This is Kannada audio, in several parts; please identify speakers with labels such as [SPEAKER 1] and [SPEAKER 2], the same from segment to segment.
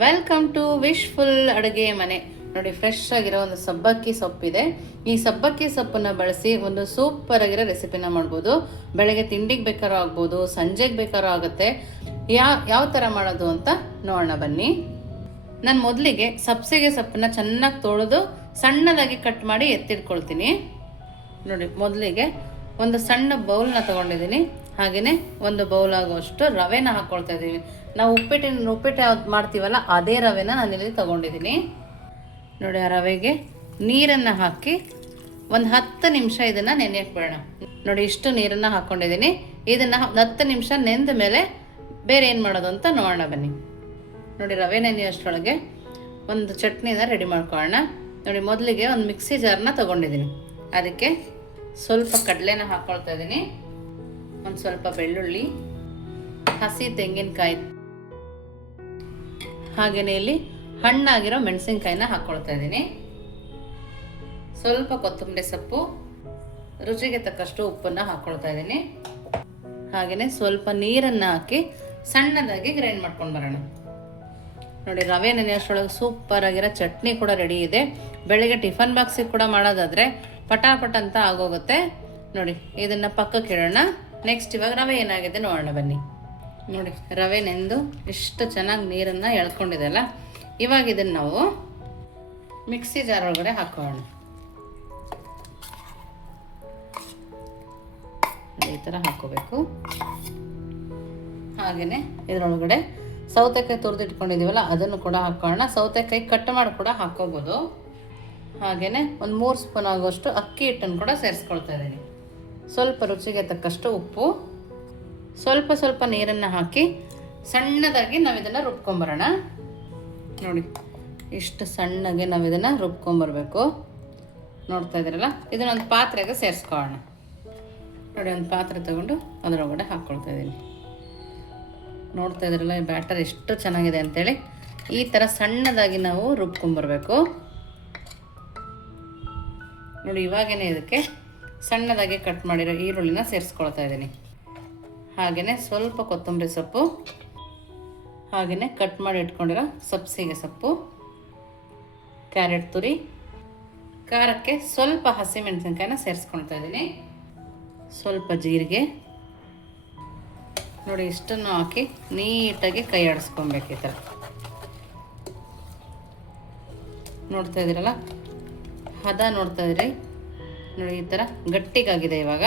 [SPEAKER 1] ವೆಲ್ಕಮ್ ಟು ವಿಶ್ ಫುಲ್ ಅಡುಗೆ ಮನೆ. ನೋಡಿ ಫ್ರೆಶ್ ಆಗಿರೋ ಒಂದು ಸಬ್ಬಕ್ಕಿ ಸೊಪ್ಪಿದೆ. ಈ ಸಬ್ಬಕ್ಕಿ ಸೊಪ್ಪನ್ನು ಬಳಸಿ ಒಂದು ಸೂಪರ್ ಆಗಿರೋ ರೆಸಿಪಿನ ಮಾಡ್ಬೋದು. ಬೆಳಗ್ಗೆ ತಿಂಡಿಗೆ ಬೇಕಾದ್ರೂ ಆಗ್ಬೋದು, ಸಂಜೆಗೆ ಬೇಕಾದ್ರೂ ಆಗುತ್ತೆ. ಯಾವ ಯಾವ ಥರ ಮಾಡೋದು ಅಂತ ನೋಡೋಣ, ಬನ್ನಿ. ನಾನು ಮೊದಲಿಗೆ ಸಬ್ಸಿಗೆ ಸೊಪ್ಪನ್ನ ಚೆನ್ನಾಗಿ ತೊಳೆದು ಸಣ್ಣದಾಗಿ ಕಟ್ ಮಾಡಿ ಎತ್ತಿಟ್ಕೊಳ್ತೀನಿ. ನೋಡಿ, ಮೊದಲಿಗೆ ಒಂದು ಸಣ್ಣ ಬೌಲ್ನ ತಗೊಂಡಿದ್ದೀನಿ. ಹಾಗೆಯೇ ಒಂದು ಬೌಲ್ ಆಗುವಷ್ಟು ರವೆನ ಹಾಕ್ಕೊಳ್ತಾ ಇದ್ದೀವಿ. ನಾವು ಉಪ್ಪಿಟ್ಟಿನ ಉಪ್ಪಿಟ್ಟು ಮಾಡ್ತೀವಲ್ಲ, ಅದೇ ರವೆನ ಇಲ್ಲಿ ತಗೊಂಡಿದ್ದೀನಿ. ನೋಡಿ ಆ ರವೆಗೆ ನೀರನ್ನು ಹಾಕಿ ಒಂದು ಹತ್ತು ನಿಮಿಷ ಇದನ್ನು ನೆನೆಯಕ್ಕೆ ಬಿಡೋಣ. ನೋಡಿ ಇಷ್ಟು ನೀರನ್ನು ಹಾಕ್ಕೊಂಡಿದ್ದೀನಿ ಇದನ್ನು ಹತ್ತು ನಿಮಿಷ ನೆಂದ ಮೇಲೆ ಬೇರೆ ಏನು ಮಾಡೋದು ಅಂತ ನೋಡೋಣ ಬನ್ನಿ. ನೋಡಿ ರವೆ ನೆನೆಯೋಷ್ಟರೊಳಗೆ ಒಂದು ಚಟ್ನಿನ ರೆಡಿ ಮಾಡ್ಕೊಳ್ಳೋಣ. ನೋಡಿ ಮೊದಲಿಗೆ ಒಂದು ಮಿಕ್ಸಿ ಜಾರ್ನ ತೊಗೊಂಡಿದ್ದೀನಿ. ಅದಕ್ಕೆ ಸ್ವಲ್ಪ ಕಡಲೆನ ಹಾಕ್ಕೊಳ್ತಾ ಇದ್ದೀನಿ. ಒಂದು ಸ್ವಲ್ಪ ಬೆಳ್ಳುಳ್ಳಿ, ಹಸಿ ತೆಂಗಿನಕಾಯಿ. ಹಾಗೆಯೇ ಇಲ್ಲಿ ಹಣ್ಣಾಗಿರೋ ಮೆಣಸಿನ್ಕಾಯಿನ ಹಾಕ್ಕೊಳ್ತಾ ಇದ್ದೀನಿ. ಸ್ವಲ್ಪ ಕೊತ್ತಂಬರಿ ಸೊಪ್ಪು, ರುಚಿಗೆ ತಕ್ಕಷ್ಟು ಉಪ್ಪನ್ನು ಹಾಕ್ಕೊಳ್ತಾ ಇದ್ದೀನಿ. ಹಾಗೆಯೇ ಸ್ವಲ್ಪ ನೀರನ್ನು ಹಾಕಿ ಸಣ್ಣದಾಗಿ ಗ್ರೈಂಡ್ ಮಾಡ್ಕೊಂಡು ಬರೋಣ. ನೋಡಿ, ರವೆ ನೆನೆಯೋಷ್ಟರೊಳಗೆ ಸೂಪರ್ ಆಗಿರೋ ಚಟ್ನಿ ಕೂಡ ರೆಡಿ ಇದೆ. ಬೆಳಗ್ಗೆ ಟಿಫನ್ ಬಾಕ್ಸಿಗೆ ಕೂಡ ಮಾಡೋದಾದರೆ ಪಟಾಪಟ ಅಂತ ಆಗೋಗುತ್ತೆ. ನೋಡಿ, ಇದನ್ನು ಪಕ್ಕಕ್ಕೆ ಇಡೋಣ. ನೆಕ್ಸ್ಟ್ ಇವಾಗ ರವೆ ಏನಾಗಿದೆ ನೋಡೋಣ ಬನ್ನಿ. ನೋಡಿ ರವೆ ನೆಂದು ಎಷ್ಟು ಚೆನ್ನಾಗಿ ನೀರನ್ನು ಎಳ್ಕೊಂಡಿದೆ ಅಲ್ಲ ಇವಾಗ ಇದನ್ನು ನಾವು ಮಿಕ್ಸಿ ಜಾರ್ ಒಳಗಡೆ ಹಾಕೋಣ. ಈ ಥರ ಹಾಕೋಬೇಕು. ಹಾಗೆಯೇ ಇದರೊಳಗಡೆ ಸೌತೆಕಾಯಿ ತುರಿದಿಟ್ಕೊಂಡಿದ್ದೀವಲ್ಲ ಅದನ್ನು ಕೂಡ ಹಾಕೋಣ. ಸೌತೆಕಾಯಿ ಕಟ್ ಮಾಡಿ ಕೂಡ ಹಾಕೋಬೋದು. ಹಾಗೆಯೇ ಒಂದು ಮೂರು ಸ್ಪೂನ್ ಆಗುವಷ್ಟು ಅಕ್ಕಿ ಹಿಟ್ಟನ್ನು ಕೂಡ ಸೇರಿಸ್ಕೊಳ್ತಾ ಇದ್ದೀನಿ. ಸ್ವಲ್ಪ ರುಚಿಗೆ ತಕ್ಕಷ್ಟು ಉಪ್ಪು. ಸ್ವಲ್ಪ ಸ್ವಲ್ಪ ನೀರನ್ನು ಹಾಕಿ ಸಣ್ಣದಾಗಿ ನಾವು ಇದನ್ನು ರುಬ್ಕೊಂಬರೋಣ. ನೋಡಿ, ಇಷ್ಟು ಸಣ್ಣಗೆ ನಾವು ಇದನ್ನು ರುಬ್ಕೊಂಬರ್ಬೇಕು. ನೋಡ್ತಾ ಇದ್ದೀರಲ್ಲ, ಇದನ್ನೊಂದು ಪಾತ್ರೆಗೆ ಸೇರಿಸ್ಕೊಳ್ಳೋಣ. ನೋಡಿ, ಒಂದು ಪಾತ್ರೆ ತಗೊಂಡು ಅದರೊಳಗಡೆ ಹಾಕ್ಕೊಳ್ತಾ ಇದ್ದೀನಿ. ನೋಡ್ತಾ ಇದ್ರಲ್ಲ ಈ ಬ್ಯಾಟರ್ ಎಷ್ಟು ಚೆನ್ನಾಗಿದೆ ಅಂತೇಳಿ. ಈ ಥರ ಸಣ್ಣದಾಗಿ ನಾವು ರುಬ್ಕೊಂಬರ್ಬೇಕು. ನೋಡಿ, ಇವಾಗೇನೆ ಇದಕ್ಕೆ ಸಣ್ಣದಾಗಿ ಕಟ್ ಮಾಡಿರೋ ಈರುಳ್ಳಿನ ಸೇರಿಸ್ಕೊಳ್ತಾ ಇದ್ದೀನಿ. ಹಾಗೆಯೇ ಸ್ವಲ್ಪ ಕೊತ್ತಂಬರಿ ಸೊಪ್ಪು ಹಾಗೆಯೇ ಕಟ್ ಮಾಡಿ ಇಟ್ಕೊಂಡಿರೋ ಸಬ್ಸಿಗೆ ಸೊಪ್ಪು, ಕ್ಯಾರೆಟ್ ತುರಿ, ಖಾರಕ್ಕೆ ಸ್ವಲ್ಪ ಹಸಿಮೆಣಸಿನ್ಕಾಯಿನ ಸೇರಿಸ್ಕೊಳ್ತಾ ಇದ್ದೀನಿ. ಸ್ವಲ್ಪ ಜೀರಿಗೆ, ನೋಡಿ ಇಷ್ಟನ್ನು ಹಾಕಿ ನೀಟಾಗಿ ಕೈ ಆಡಿಸ್ಕೊಬೇಕು ಈ ಥರ. ನೋಡ್ತಾ ಇದ್ದೀರಲ್ಲ? ಹದ ನೋಡ್ತಾ ಇದ್ರಿ? ನೋಡಿ ಈ ಥರ ಗಟ್ಟಿಗಾಗಿದೆ ಇವಾಗ.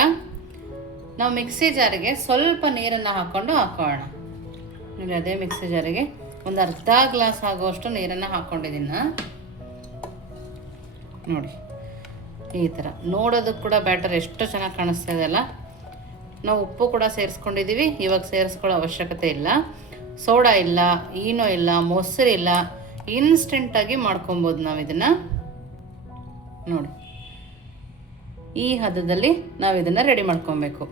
[SPEAKER 1] ನಾವು ಮಿಕ್ಸಿ ಜಾರಿಗೆ ಸ್ವಲ್ಪ ನೀರನ್ನು ಹಾಕ್ಕೊಂಡು ಹಾಕೋಣ. ನೋಡಿ, ಅದೇ ಮಿಕ್ಸಿ ಜಾರಿಗೆ ಒಂದು ಅರ್ಧ ಗ್ಲಾಸ್ ಆಗುವಷ್ಟು ನೀರನ್ನು ಹಾಕ್ಕೊಂಡಿದ್ದೀನಿ ನೋಡಿ, ಈ ಥರ ನೋಡೋದಕ್ಕೆ ಕೂಡ ಬ್ಯಾಟರ್ ಎಷ್ಟು ಚೆನ್ನಾಗಿ ಕಾಣಿಸ್ತಾ ಇದೆಯಲ್ಲ ನಾವು ಉಪ್ಪು ಕೂಡ ಸೇರಿಸ್ಕೊಂಡಿದ್ದೀವಿ ಇವಾಗ ಸೇರಿಸ್ಕೊಳ್ಳೋ ಅವಶ್ಯಕತೆ ಇಲ್ಲ. ಸೋಡಾ ಇಲ್ಲ, ಈನೋ ಇಲ್ಲ, ಮೊಸರು ಇಲ್ಲ. ಇನ್ಸ್ಟೆಂಟಾಗಿ ಮಾಡ್ಕೊಬೋದು ನಾವು ಇದನ್ನು ನೋಡಿ. ಈ ಹದದಲ್ಲಿ ನಾವು ಇದನ್ನು ರೆಡಿ ಮಾಡ್ಕೊಬೇಕು.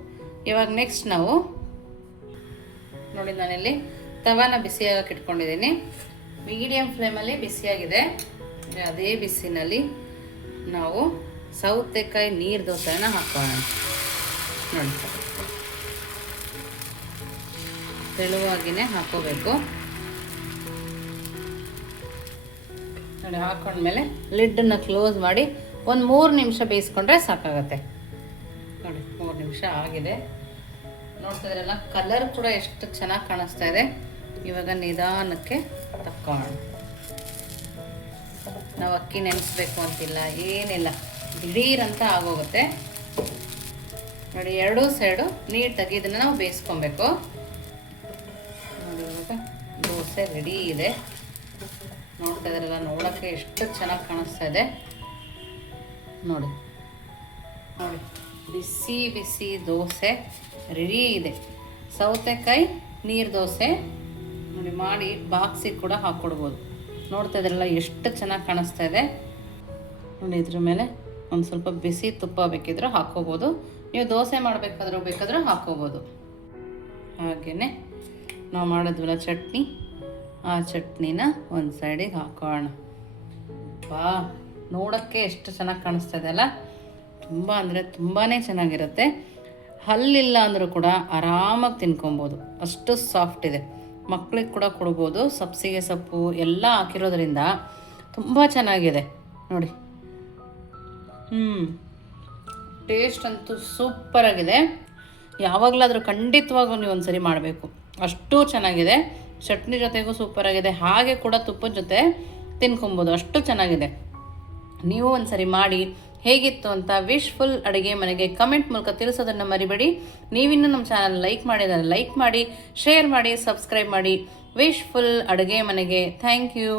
[SPEAKER 1] ಇವಾಗ ನೆಕ್ಸ್ಟ್ ನಾವು ನೋಡಿ ನಾನಿಲ್ಲಿ ತವಾನ ಬಿಸಿಯಾಗಕ್ಕೆ ಇಟ್ಕೊಂಡಿದ್ದೀನಿ. ಮೀಡಿಯಮ್ ಫ್ಲೇಮಲ್ಲಿ ಬಿಸಿಯಾಗಿದೆ. ಅದೇ ಬಿಸಿನಲ್ಲಿ ನಾವು ಸೌತೆಕಾಯಿ ನೀರು ದೋಸೆನ ಹಾಕೋಣ. ನೋಡಿ. ತೆಳುವಾಗಿನೇ ಹಾಕೋಬೇಕು. ನೋಡಿ, ಹಾಕೊಂಡ್ಮೇಲೆ ಲಿಡ್ಡನ್ನು ಕ್ಲೋಸ್ ಮಾಡಿ ಒಂದು ಮೂರು ನಿಮಿಷ ಬೇಯಿಸ್ಕೊಂಡ್ರೆ ಸಾಕಾಗತ್ತೆ. ನೋಡಿ, ಮೂರು ನಿಮಿಷ ಆಗಿದೆ. ನೋಡ್ತಾ ಇದ್ರಲ್ಲ ಕಲರ್ ಕೂಡ ಎಷ್ಟು ಚೆನ್ನಾಗಿ ಕಾಣಿಸ್ತಾ ಇದೆ. ಇವಾಗ ನಿಧಾನಕ್ಕೆ ತಕ್ಕೊಳ್ಳೋಣ ನಾವು ಅಕ್ಕಿ ನೆನೆಸ್ಬೇಕು ಅಂತಿಲ್ಲ, ಏನಿಲ್ಲ. ದಿಢೀರಂತ ಆಗೋಗುತ್ತೆ. ನೋಡಿ, ಎರಡೂ ಸೈಡು ನೀಟಾಗಿ ಇದನ್ನು ನಾವು ಬೇಯಿಸ್ಕೊಬೇಕು. ನೋಡಿ, ಇವಾಗ ದೋಸೆ ರೆಡಿ ಇದೆ. ನೋಡ್ತಾ ಇದ್ರಲ್ಲ ನೋಡೋಕ್ಕೆ ಎಷ್ಟು ಚೆನ್ನಾಗಿ ಕಾಣಿಸ್ತಾ ಇದೆ. ನೋಡಿ. ನೋಡಿ, ಬಿಸಿ ಬಿಸಿ ದೋಸೆ ರೆಡಿ ಇದೆ. ಸೌತೆಕಾಯಿ, ನೀರು ದೋಸೆ. ನೋಡಿ, ಮಾಡಿ ಬಾಕ್ಸಿಗೆ ಕೂಡ ಹಾಕ್ಕೊಡ್ಬೋದು ನೋಡ್ತಾ ಇದ್ರಲ್ಲ ಎಷ್ಟು ಚೆನ್ನಾಗಿ ಕಾಣಿಸ್ತಾ ಇದೆ. ನೋಡಿ, ಇದ್ರ ಮೇಲೆ ಒಂದು ಸ್ವಲ್ಪ ಬಿಸಿ ತುಪ್ಪ ಬೇಕಿದ್ರೆ ಹಾಕ್ಕೋಬೋದು ನೀವು ದೋಸೆ ಮಾಡಬೇಕಾದ್ರೂ ಬೇಕಾದ್ರೂ ಹಾಕ್ಕೋಬೋದು ಹಾಗೆಯೇ ನಾವು ಮಾಡಿದ್ವಲ್ಲ ಚಟ್ನಿ. ಆ ಚಟ್ನಿನ ಒಂದು ಸೈಡಿಗೆ ಹಾಕೋಣ. ಬಾ. ನೋಡೋಕ್ಕೆ ಎಷ್ಟು ಚೆನ್ನಾಗಿ ಕಾಣಿಸ್ತಾ ಇದೆ ಅಲ್ಲ? ತುಂಬ ಅಂದರೆ ತುಂಬಾ ಚೆನ್ನಾಗಿರುತ್ತೆ. ಹಲ್ಲಿಲ್ಲ ಅಂದರೂ ಕೂಡ ಆರಾಮಾಗಿ ತಿನ್ಕೊಬೋದು. ಅಷ್ಟು ಸಾಫ್ಟ್ ಇದೆ. ಮಕ್ಕಳಿಗೆ ಕೂಡ ಕೊಡ್ಬೋದು. ಸಬ್ಸಿಗೆ ಸೊಪ್ಪು ಎಲ್ಲ ಹಾಕಿರೋದ್ರಿಂದ ತುಂಬ ಚೆನ್ನಾಗಿದೆ. ನೋಡಿ. ಹ್ಞೂ ಟೇಸ್ಟ್ ಅಂತೂ ಸೂಪರಾಗಿದೆ ಯಾವಾಗಲಾದರೂ ಖಂಡಿತವಾಗೂ ನೀವು ಒಂದ್ಸರಿ ಮಾಡಬೇಕು. ಅಷ್ಟು ಚೆನ್ನಾಗಿದೆ. ಚಟ್ನಿ ಜೊತೆಗೂ ಸೂಪರಾಗಿದೆ ಹಾಗೆ ಕೂಡ ತುಪ್ಪದ ಜೊತೆ ತಿನ್ಕೊಬೋದು. ಅಷ್ಟು ಚೆನ್ನಾಗಿದೆ. ನೀವು ಒಂದ್ಸರಿ ಮಾಡಿ, ಹೇಗಿತ್ತು ಅಂತ ವಿಶ್ಫುಲ್ ಅಡುಗೆ ಮನೆಗೆ ಕಮೆಂಟ್ ಮೂಲಕ ತಿಳಿಸೋದನ್ನು ಮರಿಬೇಡಿ. ನೀವಿನ್ನೂ ನಮ್ಮ ಚಾನಲ್ ಲೈಕ್ ಮಾಡಿದರೆ ಲೈಕ್ ಮಾಡಿ ಶೇರ್ ಮಾಡಿ ಸಬ್ಸ್ಕ್ರೈಬ್ ಮಾಡಿ. ವಿಶ್ಫುಲ್ ಅಡುಗೆ ಮನೆಗೆ ಥ್ಯಾಂಕ್ ಯು